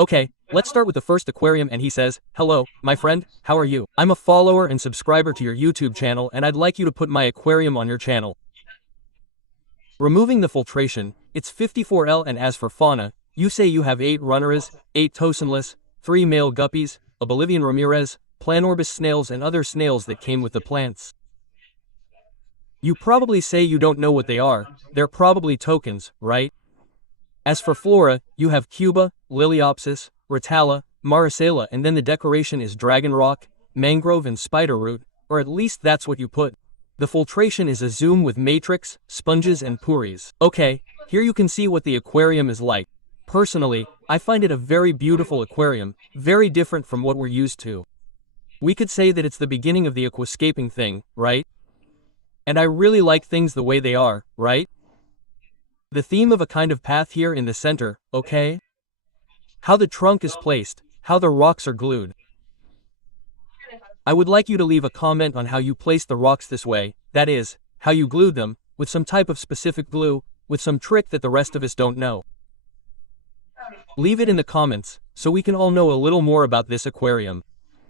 Okay, let's start with the first aquarium and he says, "Hello, my friend, how are you? I'm a follower and subscriber to your YouTube channel and I'd like you to put my aquarium on your channel. Removing the filtration, it's 54L and as for fauna, you say you have 8 runneras, 8 tocinless, 3 male guppies, a Bolivian Ramirez, Planorbis snails and other snails that came with the plants. You probably say you don't know what they are, they're probably tokens, right? As for flora, you have Cuba, Liliopsis, Rotala, Maricela and then the decoration is dragon rock, mangrove and spider root, or at least that's what you put. The filtration is a zoom with matrix, sponges and puris. Okay, here you can see what the aquarium is like. Personally, I find it a very beautiful aquarium, very different from what we're used to. We could say that it's the beginning of the aquascaping thing, right? And I really like things the way they are, right? The theme of a kind of path here in the center, okay? How the trunk is placed, how the rocks are glued. I would like you to leave a comment on how you place the rocks this way, that is, how you glued them, with some type of specific glue, with some trick that the rest of us don't know. Leave it in the comments, so we can all know a little more about this aquarium.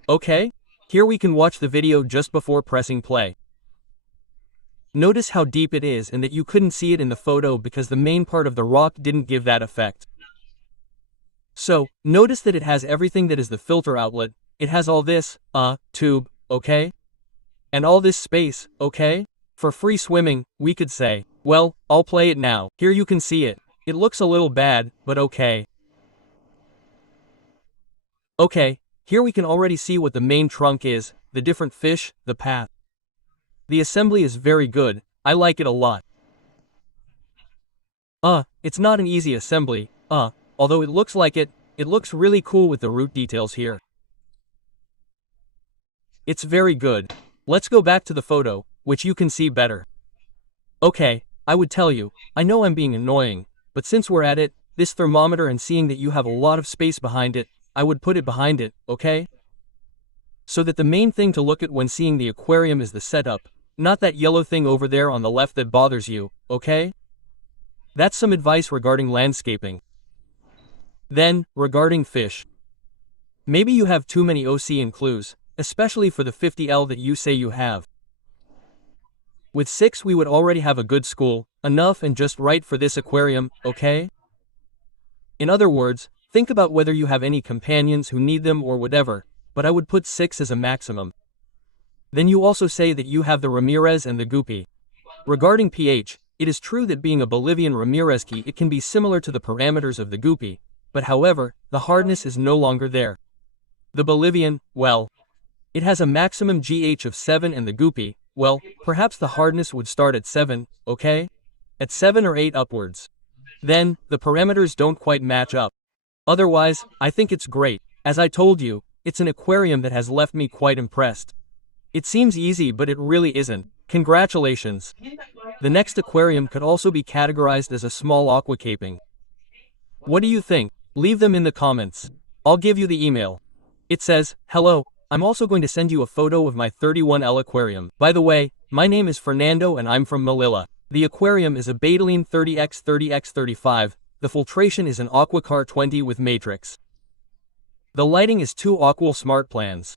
Okay? Here we can watch the video just before pressing play. Notice how deep it is and that you couldn't see it in the photo because the main part of the rock didn't give that effect. So, notice that it has everything that is the filter outlet. It has all this, tube, okay? And all this space, okay? For free swimming, we could say. Well, I'll play it now. Here you can see it. It looks a little bad, but okay. Okay, here we can already see what the main trunk is, the different fish, the path. The assembly is very good, I like it a lot. It's not an easy assembly, although it looks like it looks really cool with the root details here. It's very good. Let's go back to the photo, which you can see better. Okay, I would tell you, I know I'm being annoying, but since we're at it, this thermometer and seeing that you have a lot of space behind it, I would put it behind it, okay? So that the main thing to look at when seeing the aquarium is the setup, not that yellow thing over there on the left that bothers you, okay? That's some advice regarding landscaping. Then, regarding fish. Maybe you have too many OC and clues, especially for the 50L that you say you have. With 6 we would already have a good school, enough and just right for this aquarium, okay? In other words, think about whether you have any companions who need them or whatever, but I would put 6 as a maximum. Then you also say that you have the Ramirez and the Guppy. Regarding pH, it is true that being a Bolivian Ramirezki it can be similar to the parameters of the Guppy, but however, the hardness is no longer there. The Bolivian, well, it has a maximum GH of 7 and the Guppy, well, perhaps the hardness would start at 7, okay? At 7 or 8 upwards. Then, the parameters don't quite match up. Otherwise, I think it's great. As I told you, it's an aquarium that has left me quite impressed. It seems easy but it really isn't. Congratulations. The next aquarium could also be categorized as a small aquacaping. What do you think? Leave them in the comments. I'll give you the email. It says, "Hello, I'm also going to send you a photo of my 31L aquarium. By the way, my name is Fernando and I'm from Melilla. The aquarium is a Betaline 30x30x35. The filtration is an Aquacar 20 with matrix. The lighting is 2 Aqual Smart Plans.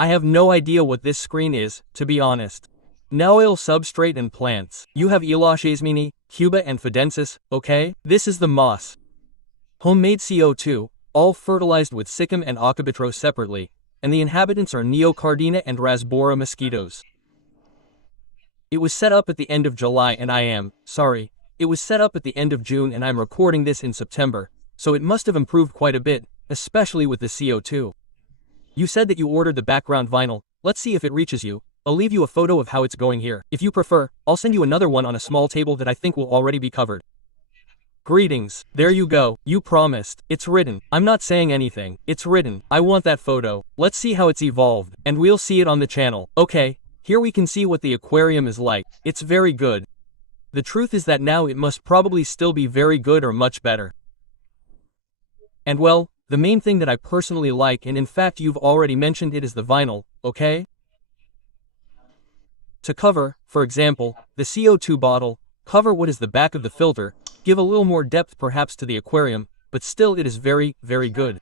I have no idea what this screen is, to be honest. Oil substrate and plants. You have Elachesmini, Cuba and Fidensis, okay? This is the moss. Homemade CO2, all fertilized with Sikkim and Acabitro separately, and the inhabitants are Neocardina and Rasbora mosquitoes. It was set up at the end of July and it was set up at the end of June and I'm recording this in September, so it must have improved quite a bit, especially with the CO2. You said that you ordered the background vinyl, let's see if it reaches you. I'll leave you a photo of how it's going here. If you prefer, I'll send you another one on a small table that I think will already be covered. Greetings. There you go. You promised. It's written. I'm not saying anything. It's written. I want that photo. Let's see how it's evolved. And we'll see it on the channel. Okay. Here we can see what the aquarium is like. It's very good. The truth is that now it must probably still be very good or much better. And well, the main thing that I personally like, and in fact you've already mentioned it, is the vinyl, okay? To cover, for example, the CO2 bottle, cover what is the back of the filter, give a little more depth perhaps to the aquarium, but still it is very, very good.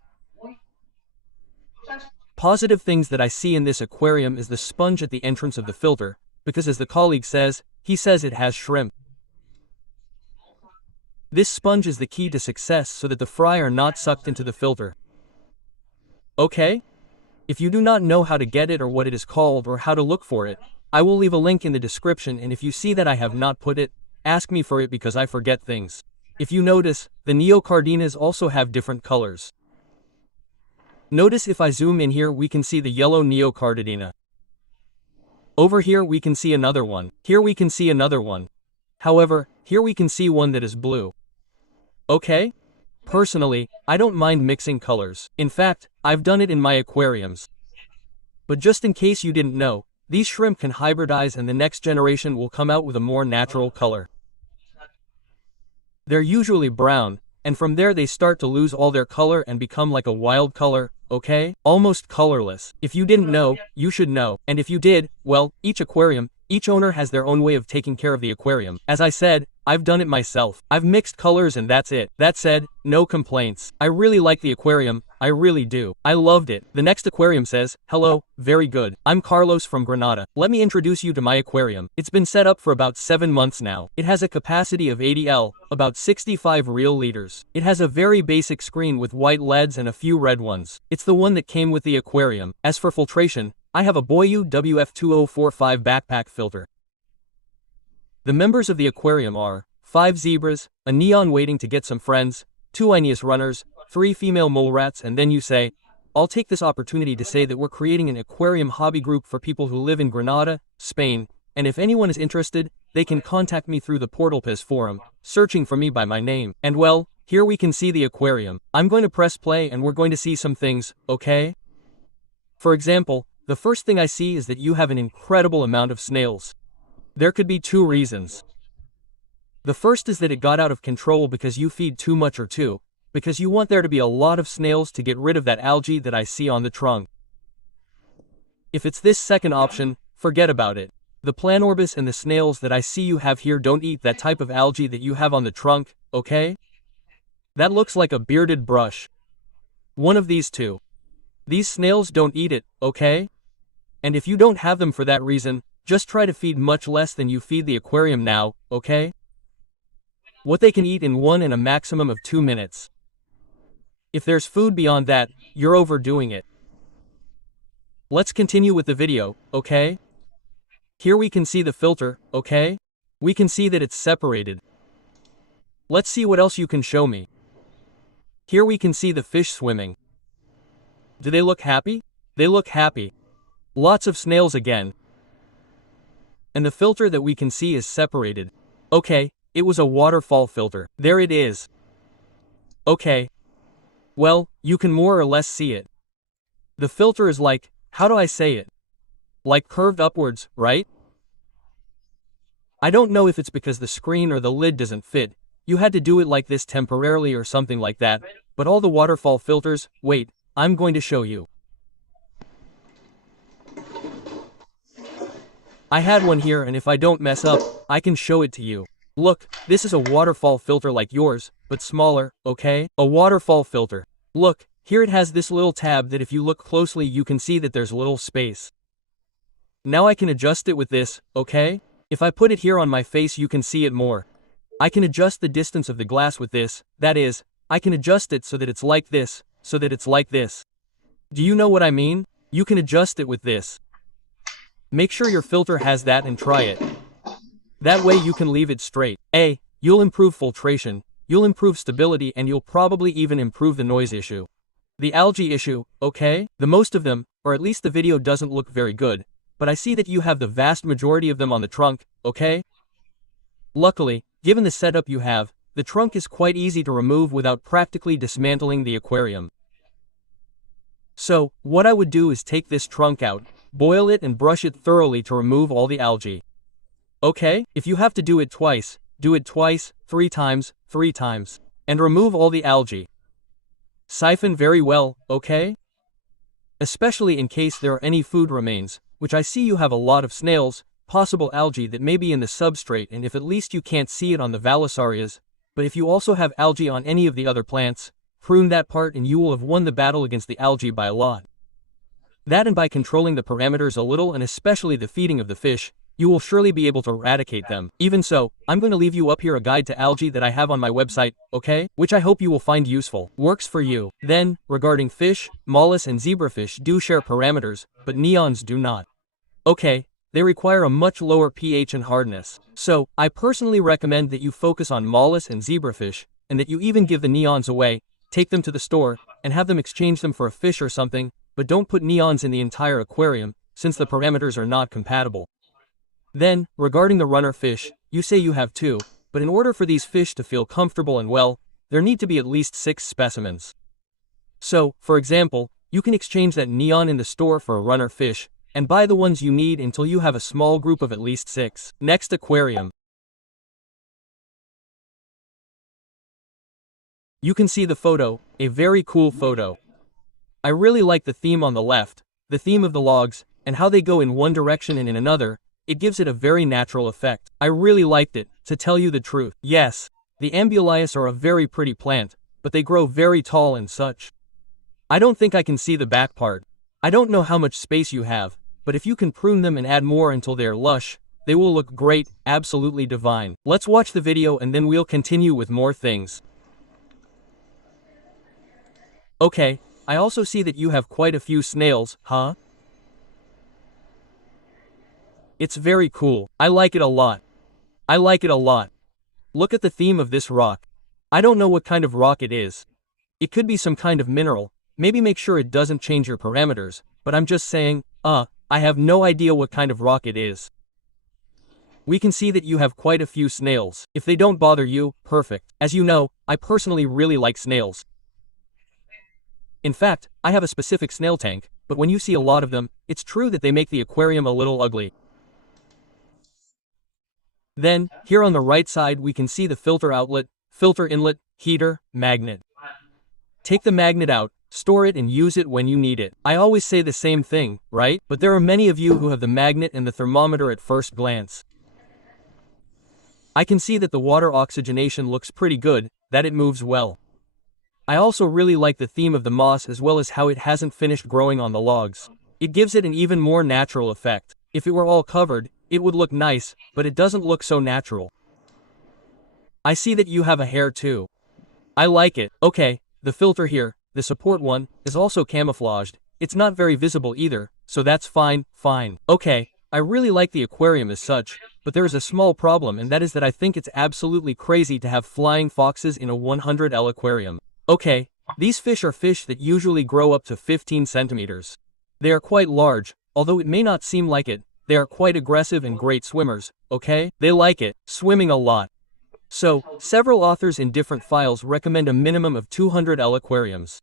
Positive things that I see in this aquarium is the sponge at the entrance of the filter, because as the colleague says, he says it has shrimp. This sponge is the key to success so that the fry are not sucked into the filter. Okay? If you do not know how to get it or what it is called or how to look for it, I will leave a link in the description, and if you see that I have not put it, ask me for it because I forget things. If you notice, the neocardinas also have different colors. Notice if I zoom in here we can see the yellow neocardina. Over here we can see another one. Here we can see another one. However, here we can see one that is blue. Okay? Personally, I don't mind mixing colors. In fact, I've done it in my aquariums. But just in case you didn't know, these shrimp can hybridize and the next generation will come out with a more natural color. They're usually brown, and from there they start to lose all their color and become like a wild color, okay? Almost colorless. If you didn't know, you should know. And if you did, well, each aquarium, each owner has their own way of taking care of the aquarium. As I said, I've done it myself. I've mixed colors and that's it. That said, no complaints. I really like the aquarium, I really do. I loved it. The next aquarium says, hello, very good. I'm Carlos from Granada. Let me introduce you to my aquarium. It's been set up for about 7 months now. It has a capacity of 80 L, about 65 real liters. It has a very basic screen with white LEDs and a few red ones. It's the one that came with the aquarium. As for filtration, I have a Boyu WF2045 backpack filter. The members of the aquarium are 5 zebras, a neon waiting to get some friends, 2 Aeneas runners, 3 female mole rats, and then you say, I'll take this opportunity to say that we're creating an aquarium hobby group for people who live in Granada, Spain, and if anyone is interested, they can contact me through the Portalpiz forum, searching for me by my name. And well, here we can see the aquarium. I'm going to press play and we're going to see some things, okay? For example, the first thing I see is that you have an incredible amount of snails. There could be 2 reasons. The first is that it got out of control because you feed too much, or 2, because you want there to be a lot of snails to get rid of that algae that I see on the trunk. If it's this second option, forget about it. The Planorbis and the snails that I see you have here don't eat that type of algae that you have on the trunk, okay? That looks like a bearded brush. One of these 2. These snails don't eat it, okay? And if you don't have them for that reason, just try to feed much less than you feed the aquarium now, okay? What they can eat in 1 and a maximum of 2 minutes. If there's food beyond that, you're overdoing it. Let's continue with the video, okay? Here we can see the filter, okay? We can see that it's separated. Let's see what else you can show me. Here we can see the fish swimming. Do they look happy? They look happy. Lots of snails again. And the filter that we can see is separated. Okay, it was a waterfall filter. There it is. Okay. Well, you can more or less see it. The filter is like, how do I say it? Like curved upwards, right? I don't know if it's because the screen or the lid doesn't fit. You had to do it like this temporarily or something like that, but all the waterfall filters, wait, I'm going to show you. I had one here, and if I don't mess up, I can show it to you. Look, this is a waterfall filter like yours, but smaller, okay? A waterfall filter. Look, here it has this little tab that if you look closely you can see that there's a little space. Now I can adjust it with this, okay? If I put it here on my face you can see it more. I can adjust the distance of the glass with this, that is, I can adjust it so that it's like this, so that it's like this. Do you know what I mean? You can adjust it with this. Make sure your filter has that and try it. That way you can leave it straight. You'll improve filtration, you'll improve stability, and you'll probably even improve the noise issue. The algae issue, okay? The most of them, or at least the video doesn't look very good, but I see that you have the vast majority of them on the trunk, okay? Luckily, given the setup you have, the trunk is quite easy to remove without practically dismantling the aquarium. So, what I would do is take this trunk out, boil it and brush it thoroughly to remove all the algae. Okay? If you have to do it twice, do it twice, 3 times, and remove all the algae. Siphon very well, okay? Especially in case there are any food remains, which I see you have a lot of snails, possible algae that may be in the substrate, and if at least you can't see it on the Vallisarias, but if you also have algae on any of the other plants, prune that part and you will have won the battle against the algae by a lot. That and by controlling the parameters a little and especially the feeding of the fish, you will surely be able to eradicate them. Even so, I'm going to leave you up here a guide to algae that I have on my website, okay? Which I hope you will find useful. Works for you. Then, regarding fish, mollusks and zebrafish do share parameters, but neons do not. Okay, they require a much lower pH and hardness. So, I personally recommend that you focus on mollusks and zebrafish, and that you even give the neons away, take them to the store, and have them exchange them for a fish or something, but don't put neons in the entire aquarium, since the parameters are not compatible. Then, regarding the runner fish, you say you have 2, but in order for these fish to feel comfortable and well, there need to be at least 6 specimens. So, for example, you can exchange that neon in the store for a runner fish, and buy the ones you need until you have a small group of at least 6. Next, aquarium. You can see the photo, a very cool photo. I really like the theme on the left, the theme of the logs, and how they go in one direction and in another. It gives it a very natural effect. I really liked it, to tell you the truth. Yes, the ambulias are a very pretty plant, but they grow very tall and such. I don't think I can see the back part. I don't know how much space you have, but if you can prune them and add more until they are lush, they will look great, absolutely divine. Let's watch the video and then we'll continue with more things. Okay, I also see that you have quite a few snails, huh? It's very cool. I like it a lot. I like it a lot. Look at the theme of this rock. I don't know what kind of rock it is. It could be some kind of mineral, maybe make sure it doesn't change your parameters, but I'm just saying, I have no idea what kind of rock it is. We can see that you have quite a few snails. If they don't bother you, perfect. As you know, I personally really like snails. In fact, I have a specific snail tank, but when you see a lot of them, it's true that they make the aquarium a little ugly. Then, here on the right side we can see the filter outlet, filter inlet, heater, magnet. Take the magnet out, store it and use it when you need it. I always say the same thing, right? But there are many of you who have the magnet and the thermometer at first glance. I can see that the water oxygenation looks pretty good, that it moves well. I also really like the theme of the moss as well as how it hasn't finished growing on the logs. It gives it an even more natural effect. If it were all covered, it would look nice, but it doesn't look so natural. I see that you have a hair too. I like it. Okay, the filter here, the support one, is also camouflaged. It's not very visible either, so that's fine. Okay, I really like the aquarium as such, but there is a small problem and that is that I think it's absolutely crazy to have flying foxes in a 100L aquarium. Okay, these fish are fish that usually grow up to 15 centimeters. They are quite large, although it may not seem like it. They are quite aggressive and great swimmers, okay? They like it, swimming a lot. So, several authors in different files recommend a minimum of 200L aquariums.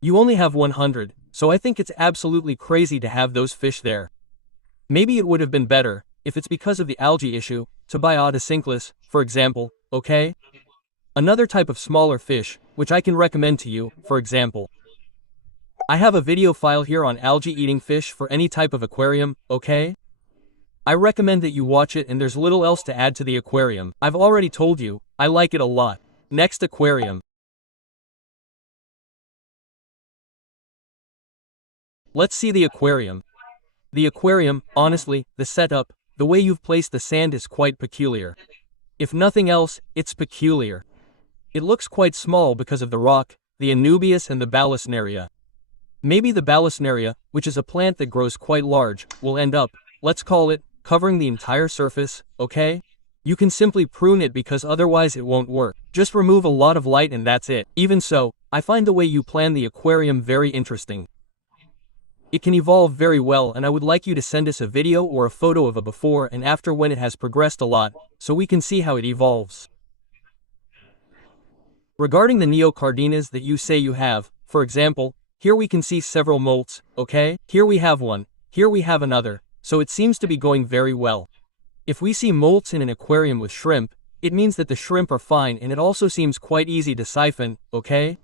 You only have 100, so I think it's absolutely crazy to have those fish there. Maybe it would have been better, if it's because of the algae issue, to buy Odocinclus, for example, okay? Another type of smaller fish, which I can recommend to you, for example. I have a video file here on algae-eating fish for any type of aquarium, okay? I recommend that you watch it and there's little else to add to the aquarium. I've already told you, I like it a lot. Next, aquarium. Let's see the aquarium. The aquarium, honestly, the setup, the way you've placed the sand is quite peculiar. If nothing else, it's peculiar. It looks quite small because of the rock, the Anubias and the Balasnaria. Maybe the Balasnaria, which is a plant that grows quite large, will end up, let's call it, covering the entire surface, okay? You can simply prune it because otherwise it won't work. Just remove a lot of light and that's it. Even so, I find the way you plan the aquarium very interesting. It can evolve very well and I would like you to send us a video or a photo of a before and after when it has progressed a lot, so we can see how it evolves. Regarding the neocardinas that you say you have, for example, here we can see several molts, okay? Here we have one, here we have another, so it seems to be going very well. If we see molts in an aquarium with shrimp, it means that the shrimp are fine and it also seems quite easy to siphon, okay?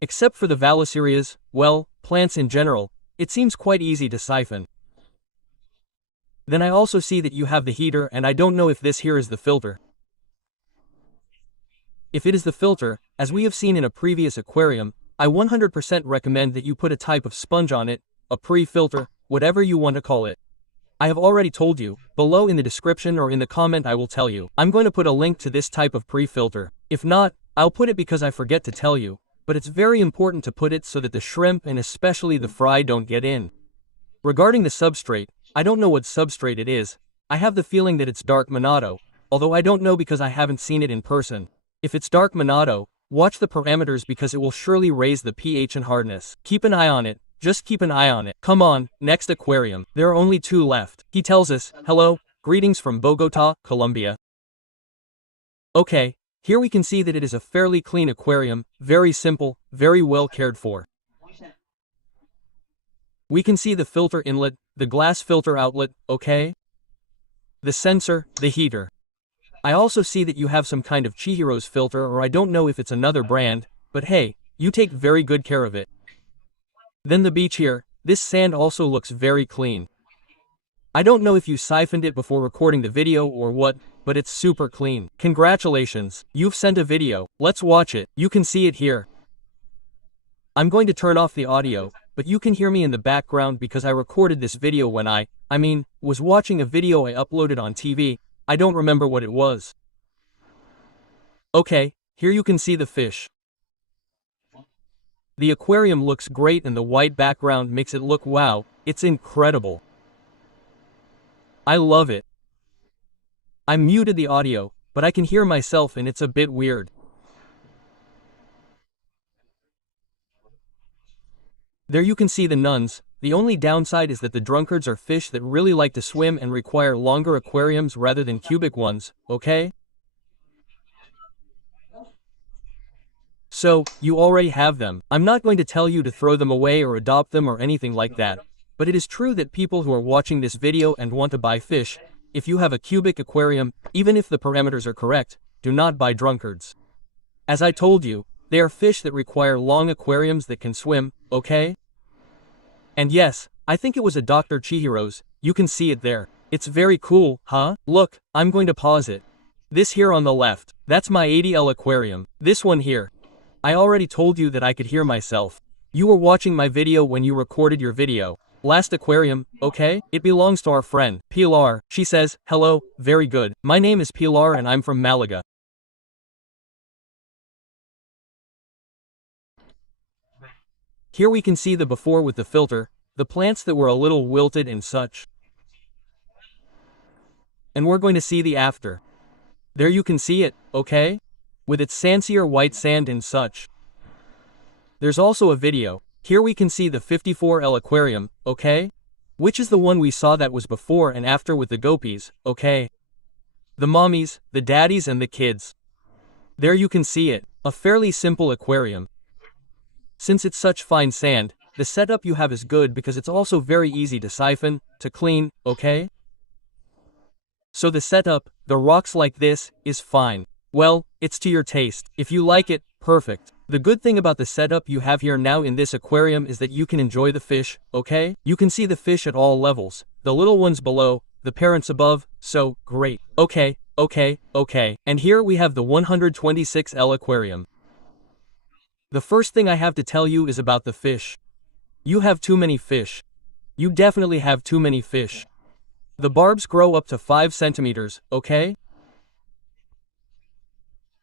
Except for the Valliserias, well, plants in general, it seems quite easy to siphon. Then I also see that you have the heater and I don't know if this here is the filter. If it is the filter, as we have seen in a previous aquarium, I 100% recommend that you put a type of sponge on it, a pre-filter, whatever you want to call it. I have already told you, below in the description or in the comment I will tell you. I'm going to put a link to this type of pre-filter. If not, I'll put it because I forget to tell you, but it's very important to put it so that the shrimp and especially the fry don't get in. Regarding the substrate, I don't know what substrate it is. I have the feeling that it's dark Monado, although I don't know because I haven't seen it in person. If it's dark Monado, watch the parameters because it will surely raise the pH and hardness. Keep an eye on it, just keep an eye on it. Come on, next aquarium. There are only 2 left. He tells us, hello, greetings from Bogota, Colombia. Okay, here we can see that it is a fairly clean aquarium, very simple, very well cared for. We can see the filter inlet, the glass filter outlet, okay? The sensor, the heater. I also see that you have some kind of Chihiro's filter, or I don't know if it's another brand, but hey, you take very good care of it. Then the beach here, this sand also looks very clean. I don't know if you siphoned it before recording the video or what, but it's super clean. Congratulations, you've sent a video. Let's watch it. You can see it here. I'm going to turn off the audio, but you can hear me in the background because I recorded this video when I was watching a video I uploaded on TV. I don't remember what it was. Okay, here you can see the fish. The aquarium looks great and the white background makes it look wow, it's incredible. I love it. I muted the audio, but I can hear myself and it's a bit weird. There you can see the nuns. The only downside is that the drunkards are fish that really like to swim and require longer aquariums rather than cubic ones, okay? So, you already have them. I'm not going to tell you to throw them away or adopt them or anything like that, but it is true that people who are watching this video and want to buy fish, if you have a cubic aquarium, even if the parameters are correct, do not buy drunkards. As I told you, they are fish that require long aquariums that can swim, okay? And yes, I think it was a Dr. Chihiro's, you can see it there. It's very cool, huh? Look, I'm going to pause it. This here on the left, that's my 80L aquarium. This one here. I already told you that I could hear myself. You were watching my video when you recorded your video. Last aquarium, okay? It belongs to our friend, Pilar. She says, hello, very good. My name is Pilar and I'm from Malaga. Here we can see the before with the filter, the plants that were a little wilted and such. And we're going to see the after. There you can see it, okay? With its fancier white sand and such. There's also a video. Here we can see the 54L aquarium, okay? Which is the one we saw that was before and after with the gopis, okay? The mommies, the daddies and the kids. There you can see it, a fairly simple aquarium. Since it's such fine sand, the setup you have is good because it's also very easy to siphon, to clean, okay? So the setup, the rocks like this, is fine. Well, it's to your taste. If you like it, perfect. The good thing about the setup you have here now in this aquarium is that you can enjoy the fish, okay? You can see the fish at all levels, the little ones below, the parents above, so, great. Okay. And here we have the 126L aquarium. The first thing I have to tell you is about the fish. You have too many fish. You definitely have too many fish. The barbs grow up to 5 centimeters, okay?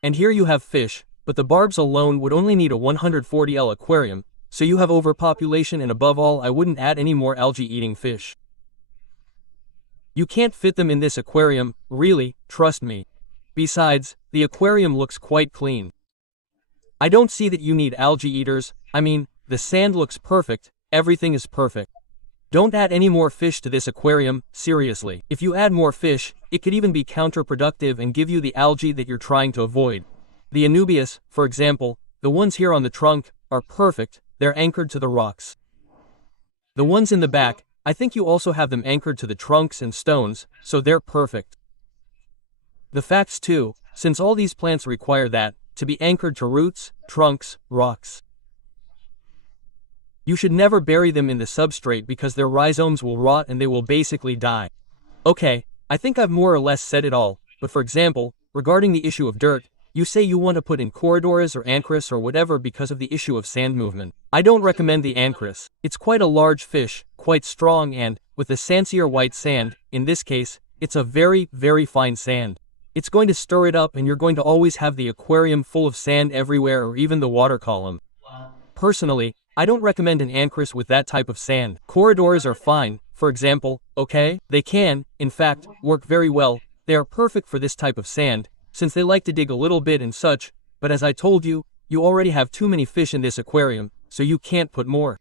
And here you have fish, but the barbs alone would only need a 140L aquarium, so you have overpopulation and above all I wouldn't add any more algae-eating fish. You can't fit them in this aquarium, really, trust me. Besides, the aquarium looks quite clean. I don't see that you need algae eaters. I mean, the sand looks perfect, everything is perfect. Don't add any more fish to this aquarium, seriously. If you add more fish, it could even be counterproductive and give you the algae that you're trying to avoid. The Anubias, for example, the ones here on the trunk, are perfect, they're anchored to the rocks. The ones in the back, I think you also have them anchored to the trunks and stones, so they're perfect. The facts too, since all these plants require that, to be anchored to roots, trunks, rocks. You should never bury them in the substrate because their rhizomes will rot and they will basically die. Okay, I think I've more or less said it all, but for example, regarding the issue of dirt, You say you want to put in corridors or ancres or whatever because of the issue of sand movement. I don't recommend the ancres. It's quite a large fish, quite strong and, with the fancier white sand, in this case, it's a very, very fine sand. It's going to stir it up and you're going to always have the aquarium full of sand everywhere or even the water column. Personally, I don't recommend an ancres with that type of sand. Corridors are fine, for example, okay? They can, in fact, work very well. They are perfect for this type of sand, since they like to dig a little bit and such, but as I told you, you already have too many fish in this aquarium, so you can't put more.